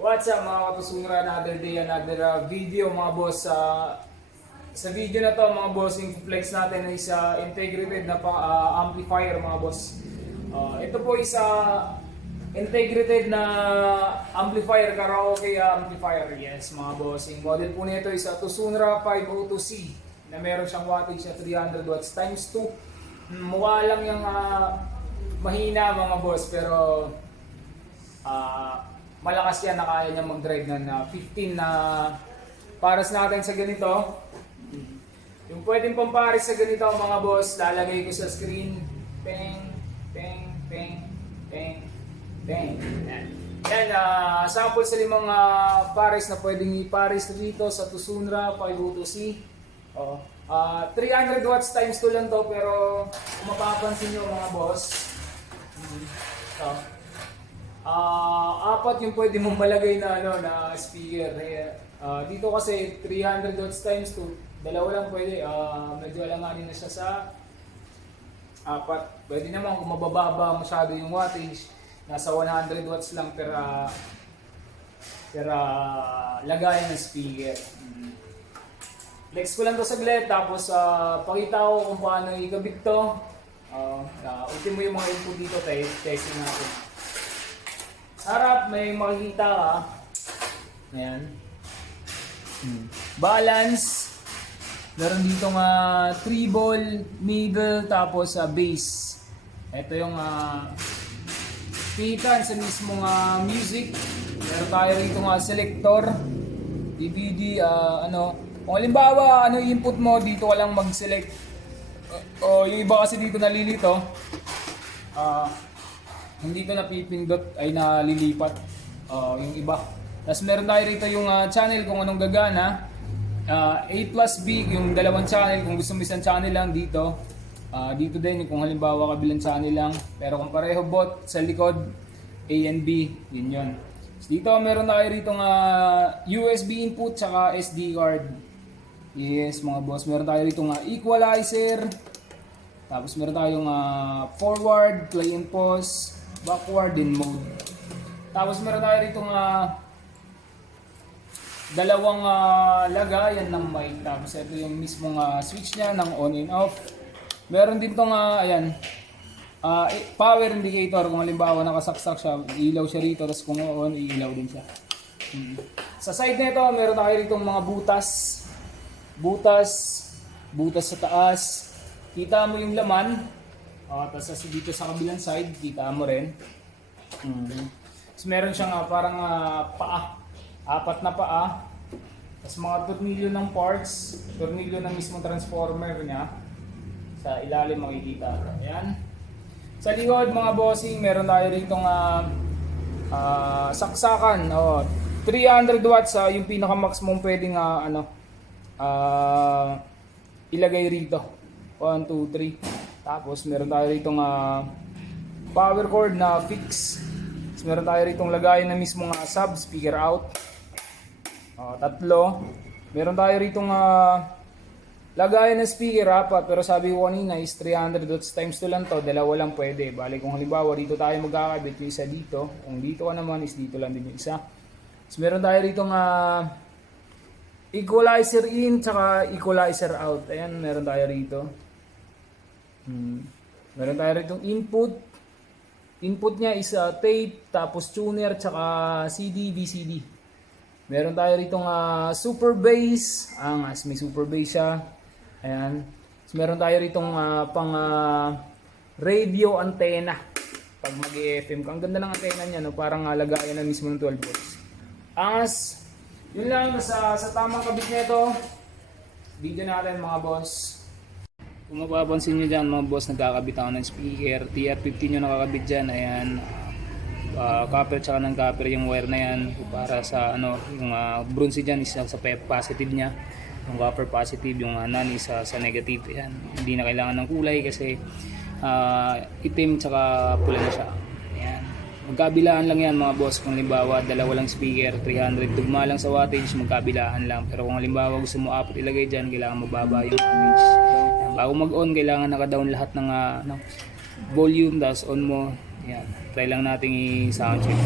What's up mga katusungra, another day, another video mga boss. Sa video na to mga boss, yung flex natin is integrated na amplifier mga boss. Ito po is integrated na amplifier, karaoke amplifier. Yes mga boss, yung model po nito is Tucsunra 502C na meron siyang wattage na 300 watts times 2. Mukha lang yung mahina mga boss, pero malakas yan na kaya niya mag-drive na 15 na pares natin sa ganito. Yung pwedeng pampares sa ganito mga boss, lalagay ko sa screen. Peng, peng, peng, peng, peng. Yan, sample sa limang pares na pwedeng ipares dito sa Tucsunra 502C. 300 watts times 2 lang to, pero kung mapapansin nyo mga boss, apat yung pwede mong malagay na na speaker. Dito kasi 300 watts times 2, dalawa lang pwede. Medyo alanganin na siya sa apat. Pwede naman kung mabababa masyado yung wattage, nasa 100 watts lang per lagayan ng speaker. Flex ko lang to saglit, tapos pakita ko kung paano ikabit to. Ultimo yung mga input dito, testing natin. Harap, may makikita ka. Ayan. Balance. Meron dito treble, middle, tapos bass. Ito yung pitan sa mismong music. Meron tayo rito selector, DVD, kung halimbawa, input mo, dito ka lang mag-select. Yung iba kasi dito nalilito. Hindi ito napipindot, ay nalilipat yung iba. Tapos meron tayo rito yung channel kung anong gagana. A+B, yung dalawang channel. Kung gusto mo isang channel lang dito. Dito din kung halimbawa kabilang channel lang. Pero kung pareho bot sa likod, A and B, yun yun. So dito meron tayo rito USB input tsaka SD card. Yes mga boss, meron tayo rito equalizer. Tapos meron tayong forward, play and pause, backward in mode. Tapos meron tayo rito dalawang lagayan ng mic. Tapos ito yung mismong switch niya ng on and off. Meron din tong power indicator. Kung halimbawa nakasaksak siya, ilaw siya rito. Tapos kung on, ilaw din siya. Sa side nito meron tayo rito mga butas sa taas. Kita mo yung laman. Tapos dito sa kabilang side, kita mo rin. Tapos meron siyang parang paa. Apat na paa. Tapos mga tornilyo ng parts. Tornilyo ng mismong transformer niya. Sa ilalim makikita. Ayan. Sa likod mga bossing, meron tayo rito saksakan. 300 watts yung pinaka-max mong pwedeng ilagay rito. 1, 2, 3. Tapos meron tayo rito power cord na fix. Tapos meron tayo rito lagayan na mismo sub speaker out. Tatlo. Meron tayo rito lagayan ng speaker apat, pero sabi ko kanina is 300 watts times 2 lang to, dalawa lang pwede. Bali kung halimbawa dito tayo magkakabit yung isa dito, kung dito ka naman is dito lang din yung isa. Tapos meron tayo rito equalizer in tsaka equalizer out. Ayan, meron tayo rito. Meron tayo rito input. Input niya is tape, tapos tuner tsaka CD, VCD. Meron tayo rito super bass. May super bass siya. Ayan. So, meron tayo rito pang radio antenna. Pag mag-FM ka. Ang ganda ng antenna niya, no? Parang lagayan na mismo ng 12 volts. Yun lang, sa tamang kabit nito, video natin mga boss. Kung mapapansin nyo dyan mga boss, nagkakabit ako ng speaker. TR-15 yung nakakabit dyan. Ayan. Copper tsaka ng copper yung wire na yan. Para sa yung bronze dyan is sa positive nya. Yung copper positive, yung non is sa negative. Ayan. Hindi na kailangan ng kulay kasi itim tsaka pula na siya. Ayan. Magkabilaan lang yan mga boss. Kung halimbawa dalawa lang speaker, 300 tugma lang sa wattage, magkabilaan lang. Pero kung halimbawa gusto mo apat ilagay dyan, kailangan mababa yung wattage. Bago mag-on, kailangan naka-down lahat ng volume, tapos on mo. Yan. Try lang natin i-sound check.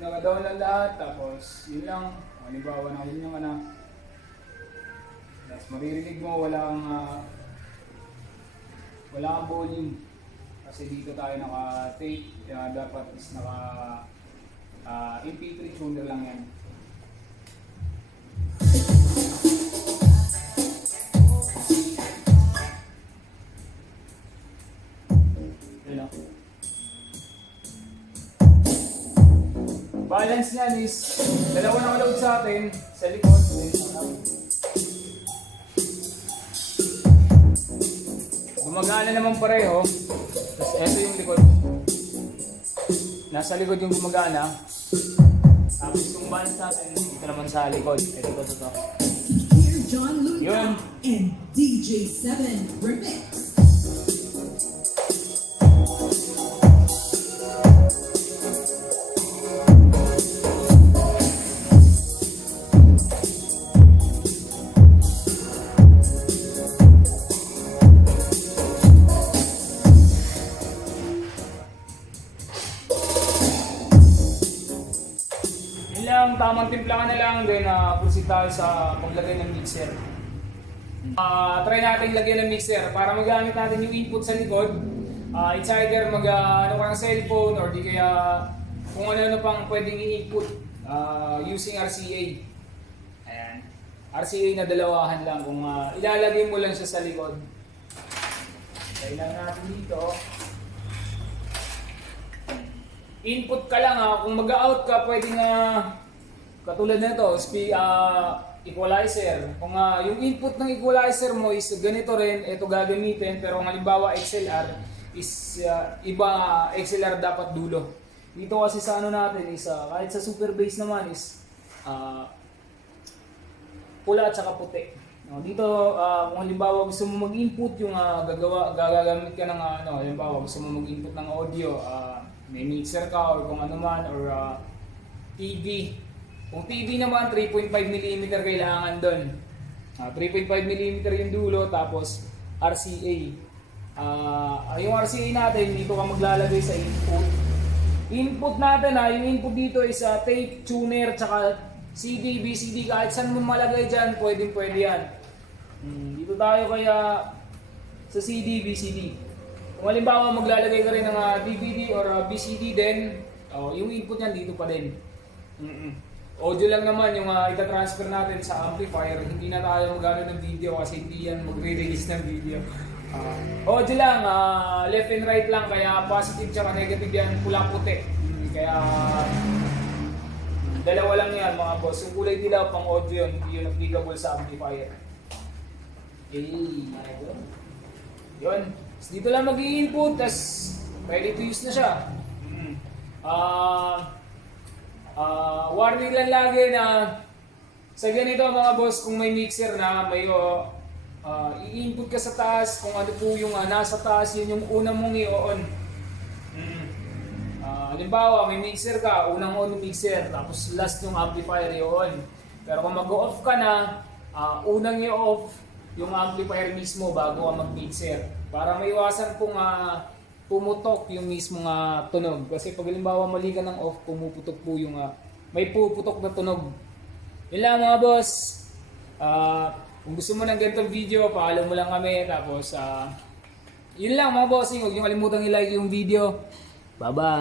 naka-down lang lahat, tapos yun lang, halimbawa na yun yung tapos maririnig mo, wala kang volume. Kasi dito tayo naka-tape, kaya dapat is MP3 tuner lang yan. Yun lang. Balance niyan is, dalawa na load sa atin, sa likod. Gumagana naman pareho. Tapos eto yung likod. Nasa likod yung gumagana. Tapos yung balance natin, ito naman sa likod. Ito. Here, John Luca Yun. and DJ7 Remix. Tamang timpla ka na lang, then proceed tayo sa paglagay ng mixer. Try natin lagyan ng mixer para magamit natin yung input sa likod. It's either ano ka ng cellphone or di kaya kung ano pang pwedeng i-input using RCA. Ayan. RCA na dalawahan lang kung ilalagay mo lang siya sa likod. Kailangan natin dito. Input ka lang kung mag-out ka pwedeng katulad nito, equalizer. Kung yung input ng equalizer mo is ganito rin, ito gagamitin. Pero kung halimbawa XLR is iba, XLR dapat dulo. Dito kasi sa ano natin is kahit sa super bass naman is pula at saka puti. Dito kung halimbawa gusto mo mag-input yung gagamit ka ng halimbawa gusto mo mag-input ng audio, may mixer ka or kung ano man or TV. Kung TV naman, 3.5mm kailangan doon. 3.5mm yung dulo, tapos RCA. Yung RCA natin, dito ka maglalagay sa input. Input natin, yung input dito is tape, tuner, tsaka CD, BCD. Kahit saan mo malagay dyan, pwede yan. Dito tayo kaya sa CD, BCD. Kung halimbawa maglalagay ka rin ng DVD or BCD din, yung input niyan dito pa din. Audio lang naman yung ita-transfer natin sa amplifier. Hindi na tayo mag-ano ng video kasi hindi yan magre-release ng video. Audio lang, left and right lang, kaya positive tsaka negative yan, pula-puti. Kaya dalawa lang yan mga boss. Yung kulay dilaw pang audio yun, hindi yun applicable sa amplifier. Okay, yun. So, dito lang mag-i-input, tas ready to use na siya. Warning lang lagi na sa ganito mga boss, kung may mixer na may i-input ka sa taas, kung ano po yung nasa taas, yun yung unang mong i-on. Halimbawa may mixer ka, unang on yung mixer, tapos last yung amplifier i-on. Pero kung mag-off ka na, unang i-off yung amplifier mismo bago ka mag-mixer, para maiwasan pong pumutok yung mismong tunog. Kasi pag halimbawa mali ka ng off, pumuputok po yung may puputok na tunog. Yun lang mga boss. Kung gusto mo ng ganitong video, follow mo lang kami. Tapos yun lang mga boss, huwag niyo kalimutang i-like yung video. Bye bye.